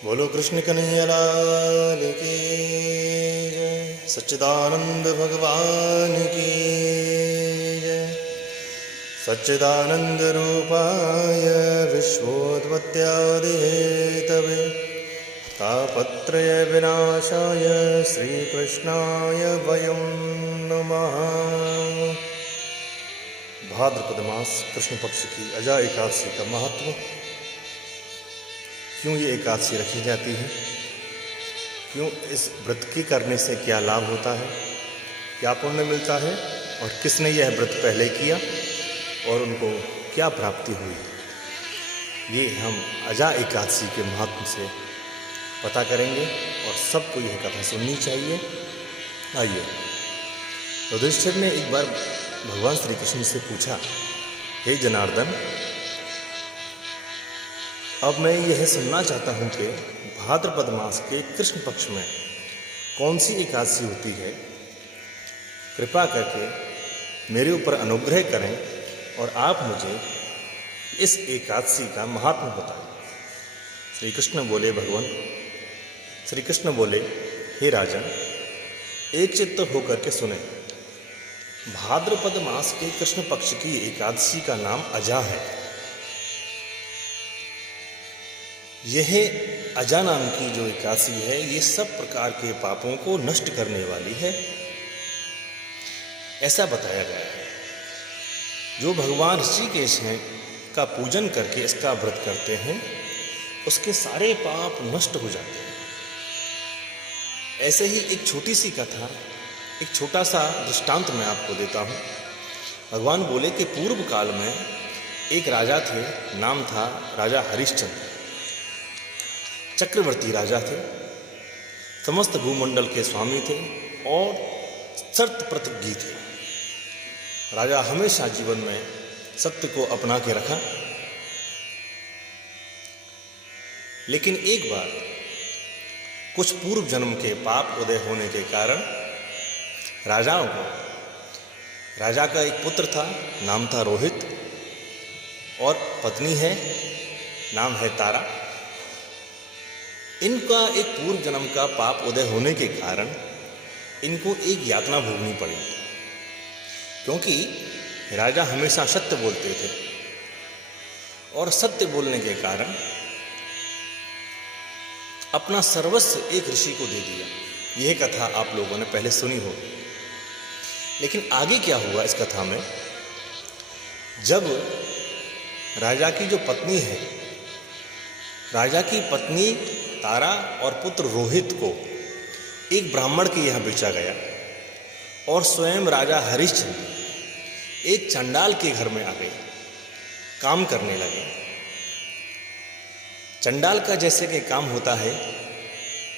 बोलो कृष्ण कन्हैया लाल की जय। सच्चिदानंद भगवान की जय। सच्चिदानंद रूपाय विश्वोत्पत्त्यादि हेतवे तापत्रय विनाशाय श्रीकृष्णाय वयं नमः। भाद्रपद मास कृष्ण पक्ष की अजा एकादशी का महत्व। क्यों ये एकादशी रखी जाती है, क्यों इस व्रत की करने से क्या लाभ होता है, क्या पुण्य मिलता है और किसने यह व्रत पहले किया और उनको क्या प्राप्ति हुई, ये हम अजा एकादशी के महत्व से पता करेंगे और सबको यह कथा सुननी चाहिए। आइए, युधिष्ठिर ने एक बार भगवान श्री कृष्ण से पूछा, हे जनार्दन, अब मैं यह सुनना चाहता हूँ कि भाद्रपद मास के कृष्ण पक्ष में कौन सी एकादशी होती है। कृपा करके मेरे ऊपर अनुग्रह करें और आप मुझे इस एकादशी का महात्म्य बताएं। श्री कृष्ण बोले, श्री कृष्ण बोले, हे राजन, एक चित्त होकर के सुने। भाद्रपद मास के कृष्ण पक्ष की एकादशी का नाम अजा है। यह अजा नाम की जो एकादशी है, ये सब प्रकार के पापों को नष्ट करने वाली है, ऐसा बताया गया है। जो भगवान ऋषिकेश हैं का पूजन करके इसका व्रत करते हैं, उसके सारे पाप नष्ट हो जाते हैं। ऐसे ही एक छोटी सी कथा, एक छोटा सा दृष्टांत मैं आपको देता हूँ। भगवान बोले कि पूर्व काल में एक राजा थे, नाम था राजा हरिश्चंद्र। चक्रवर्ती राजा थे, समस्त भूमंडल के स्वामी थे और सत्य प्रतिज्ञी थे। राजा हमेशा जीवन में सत्य को अपना के रखा। लेकिन एक बार कुछ पूर्व जन्म के पाप उदय होने के कारण राजा का एक पुत्र था, नाम था रोहित, और पत्नी है, नाम है तारा। इनका एक पूर्व जन्म का पाप उदय होने के कारण इनको एक यातना भोगनी पड़ी, क्योंकि राजा हमेशा सत्य बोलते थे और सत्य बोलने के कारण अपना सर्वस्व एक ऋषि को दे दिया। यह कथा आप लोगों ने पहले सुनी होगी। लेकिन आगे क्या हुआ इस कथा में, जब राजा की जो पत्नी है, राजा की पत्नी तारा और पुत्र रोहित को एक ब्राह्मण के यहाँ बेचा गया और स्वयं राजा हरिश्चंद्र एक चंडाल के घर में आ गए, काम करने लगे। चंडाल का जैसे कि काम होता है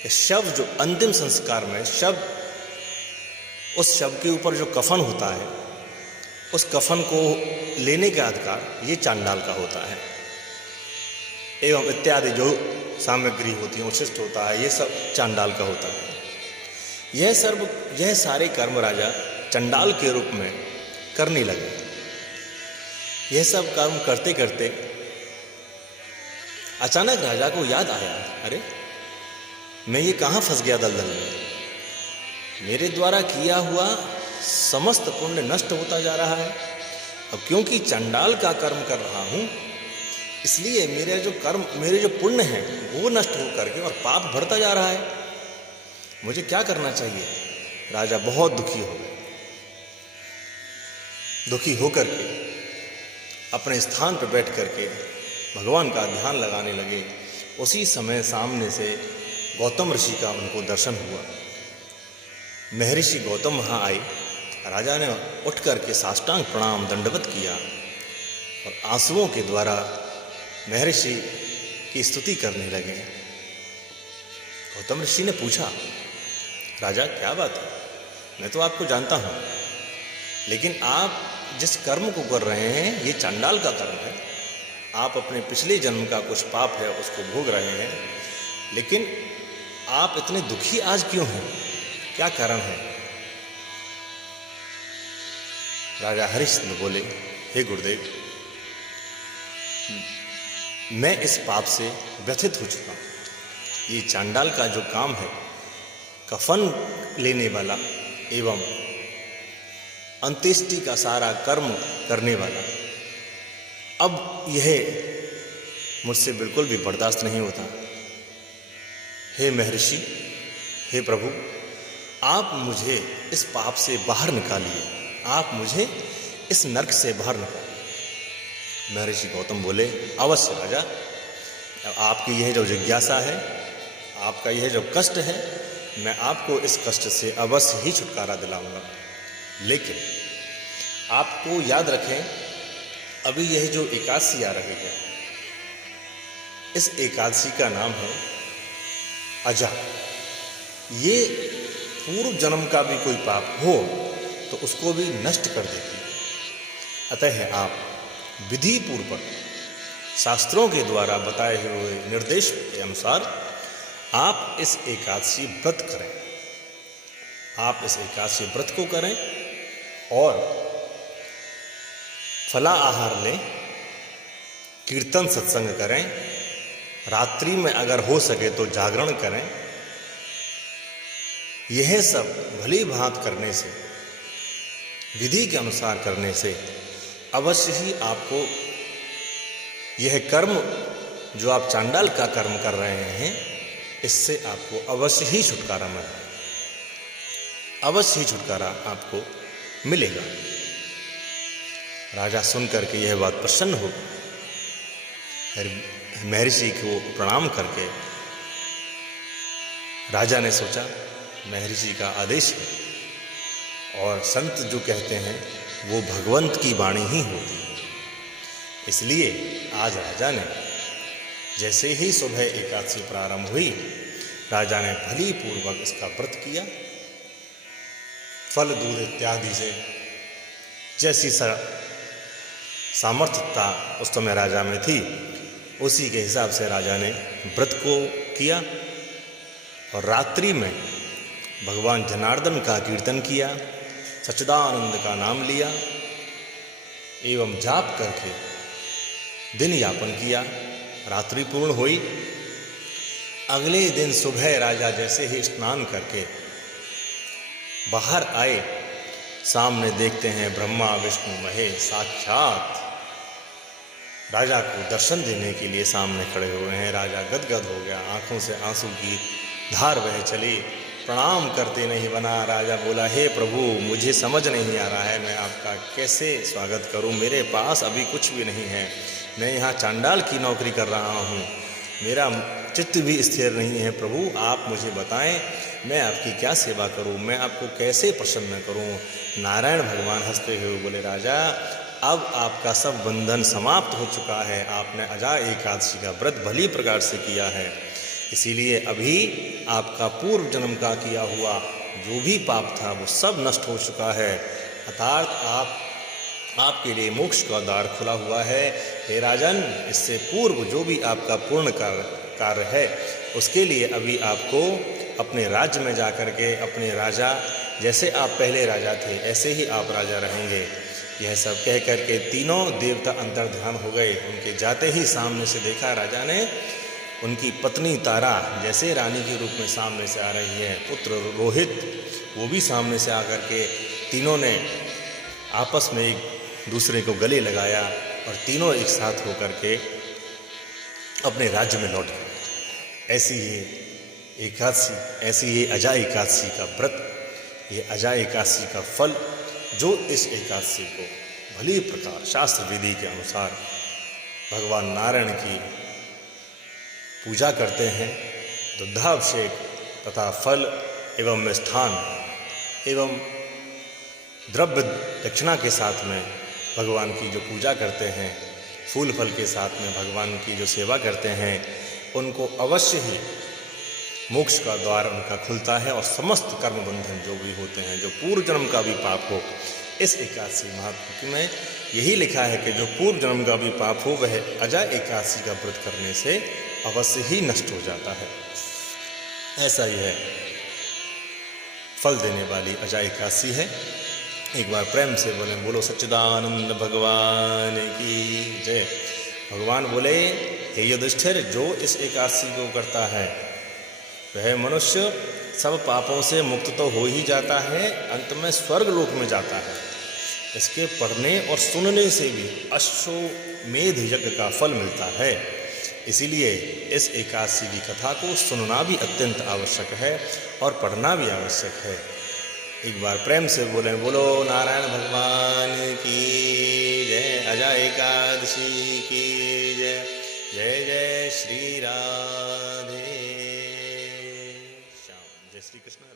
कि शव जो अंतिम संस्कार में उस शव के ऊपर जो कफन होता है, उस कफन को लेने का अधिकार ये चांडाल का होता है, एवं इत्यादि जो सामग्री होती है, उच्छिष्ट होता है, ये सब चांडाल का होता है। यह सारे कर्म राजा चंडाल के रूप में करने लगे। यह सब कर्म करते करते अचानक राजा को याद आया, अरे मैं ये कहाँ फंस गया दलदल में। मेरे द्वारा किया हुआ समस्त पुण्य नष्ट होता जा रहा है। अब क्योंकि चंडाल का कर्म कर रहा हूँ, इसलिए मेरे जो पुण्य हैं वो नष्ट हो करके और पाप बढ़ता जा रहा है। मुझे क्या करना चाहिए। राजा बहुत दुखी हो गए। दुखी होकर के अपने स्थान पर बैठ करके भगवान का ध्यान लगाने लगे। उसी समय सामने से गौतम ऋषि का उनको दर्शन हुआ। महर्षि गौतम वहाँ आए। राजा ने उठ करके साष्टांग प्रणाम दंडवत किया और आंसुओं के द्वारा महर्षि की स्तुति करने लगे। गौतम ऋषि ने पूछा, राजा क्या बात है, मैं तो आपको जानता हूँ, लेकिन आप जिस कर्म को कर रहे हैं ये चांडाल का कर्म है। आप अपने पिछले जन्म का कुछ पाप है उसको भोग रहे हैं, लेकिन आप इतने दुखी आज क्यों हैं, क्या कारण है। राजा हरिश्चंद्र बोले, हे गुरुदेव, मैं इस पाप से व्यथित हो चुका हूँ। ये चांडाल का जो काम है, कफन लेने वाला एवं अंत्येष्टि का सारा कर्म करने वाला, अब यह मुझसे बिल्कुल भी बर्दाश्त नहीं होता। हे महर्षि, हे प्रभु, आप मुझे इस पाप से बाहर निकालिए, आप मुझे इस नरक से बाहर निकालिए। महर्षि गौतम बोले, अवश्य राजा, आपकी यह जो जिज्ञासा है, आपका यह जो कष्ट है, मैं आपको इस कष्ट से अवश्य ही छुटकारा दिलाऊंगा। लेकिन आपको याद रखें, अभी यह जो एकादशी आ रही है, इस एकादशी का नाम है अजा। ये पूर्व जन्म का भी कोई पाप हो तो उसको भी नष्ट कर देती है। अतः आप विधि पूर्वक शास्त्रों के द्वारा बताए हुए निर्देश के अनुसार आप इस एकादशी व्रत करें। आप इस एकादशी व्रत को करें और फला आहार लें, कीर्तन सत्संग करें, रात्रि में अगर हो सके तो जागरण करें। यह सब भली भांति करने से, विधि के अनुसार करने से अवश्य ही आपको यह कर्म जो आप चांडाल का कर्म कर रहे हैं, इससे आपको अवश्य ही छुटकारा मिलेगा, अवश्य ही छुटकारा आपको मिलेगा। राजा सुन करके यह बात प्रसन्न हो, महर्षि को प्रणाम करके राजा ने सोचा, महर्षि का आदेश है और संत जो कहते हैं वो भगवंत की वाणी ही होती है। इसलिए आज राजा ने जैसे ही सुबह एकादशी प्रारंभ हुई, राजा ने भली पूर्वक इसका व्रत किया। फल दूध इत्यादि से जैसी सामर्थ्यता उस समय राजा में थी, उसी के हिसाब से राजा ने व्रत को किया और रात्रि में भगवान जनार्दन का कीर्तन किया, सच्चिदानंद का नाम लिया एवं जाप करके दिन यापन किया। रात्रि पूर्ण हुई। अगले दिन सुबह राजा जैसे ही स्नान करके बाहर आए, सामने देखते हैं ब्रह्मा विष्णु महेश साक्षात राजा को दर्शन देने के लिए सामने खड़े हुए हैं। राजा गदगद हो गया, आंखों से आंसू की धार बह चली। प्रणाम करते नहीं बना। राजा बोला, हे प्रभु, मुझे समझ नहीं आ रहा है मैं आपका कैसे स्वागत करूं। मेरे पास अभी कुछ भी नहीं है, मैं यहाँ चांडाल की नौकरी कर रहा हूँ, मेरा चित्त भी स्थिर नहीं है। प्रभु आप मुझे बताएं, मैं आपकी क्या सेवा करूं, मैं आपको कैसे प्रसन्न करूं। नारायण भगवान हंसते हुए बोले, राजा अब आपका सब बंधन समाप्त हो चुका है, आपने अजा एकादशी का व्रत भली प्रकार से किया है, इसीलिए अभी आपका पूर्व जन्म का किया हुआ जो भी पाप था वो सब नष्ट हो चुका है। अर्थात आपके लिए मोक्ष का द्वार खुला हुआ है। हे राजन, इससे पूर्व जो भी आपका पूर्ण कार्य है उसके लिए अभी आपको अपने राज्य में जाकर के अपने राजा, जैसे आप पहले राजा थे ऐसे ही आप राजा रहेंगे। यह सब कह करके तीनों देवता अंतर्ध्यान हो गए। उनके जाते ही सामने से देखा राजा ने, उनकी पत्नी तारा जैसे रानी के रूप में सामने से आ रही है, पुत्र रोहित वो भी सामने से आकर के तीनों ने आपस में एक दूसरे को गले लगाया और तीनों एक साथ होकर के अपने राज्य में लौट गए। ऐसी ये एकादशी, ऐसी ये अजा एकादशी का व्रत, ये अजा एकादशी का फल, जो इस एकादशी को भली प्रकार शास्त्र विधि के अनुसार भगवान नारायण की पूजा करते हैं, दुग्धाभिषेक तथा फल एवं मिष्ठान एवं द्रव्य दक्षिणा के साथ में भगवान की जो पूजा करते हैं, फूल फल के साथ में भगवान की जो सेवा करते हैं, उनको अवश्य ही मोक्ष का द्वार उनका खुलता है और समस्त कर्म बंधन जो भी होते हैं, जो पूर्व जन्म का भी पाप हो, इस एकादशी महात्म्य में यही लिखा है कि जो पूर्व जन्म का भी पाप हो वह अजा एकादशी का व्रत करने से अवश्य ही नष्ट हो जाता है। ऐसा ही है, फल देने वाली अजा एकादशी है। एक बार प्रेम से बोले, बोलो सच्चिदानंद भगवान की जय। भगवान बोले, हे युधिष्ठिर, जो इस एकादशी को करता है वह मनुष्य सब पापों से मुक्त तो हो ही जाता है, अंत में स्वर्ग लोक में जाता है। इसके पढ़ने और सुनने से भी अश्वमेध यज्ञ का फल मिलता है। इसीलिए इस एकादशी की कथा को सुनना भी अत्यंत आवश्यक है और पढ़ना भी आवश्यक है। एक बार प्रेम से बोलें, बोलो नारायण भगवान की जय, अजा एकादशी की जय। जय जय श्री राधे श्याम। जय श्री कृष्ण।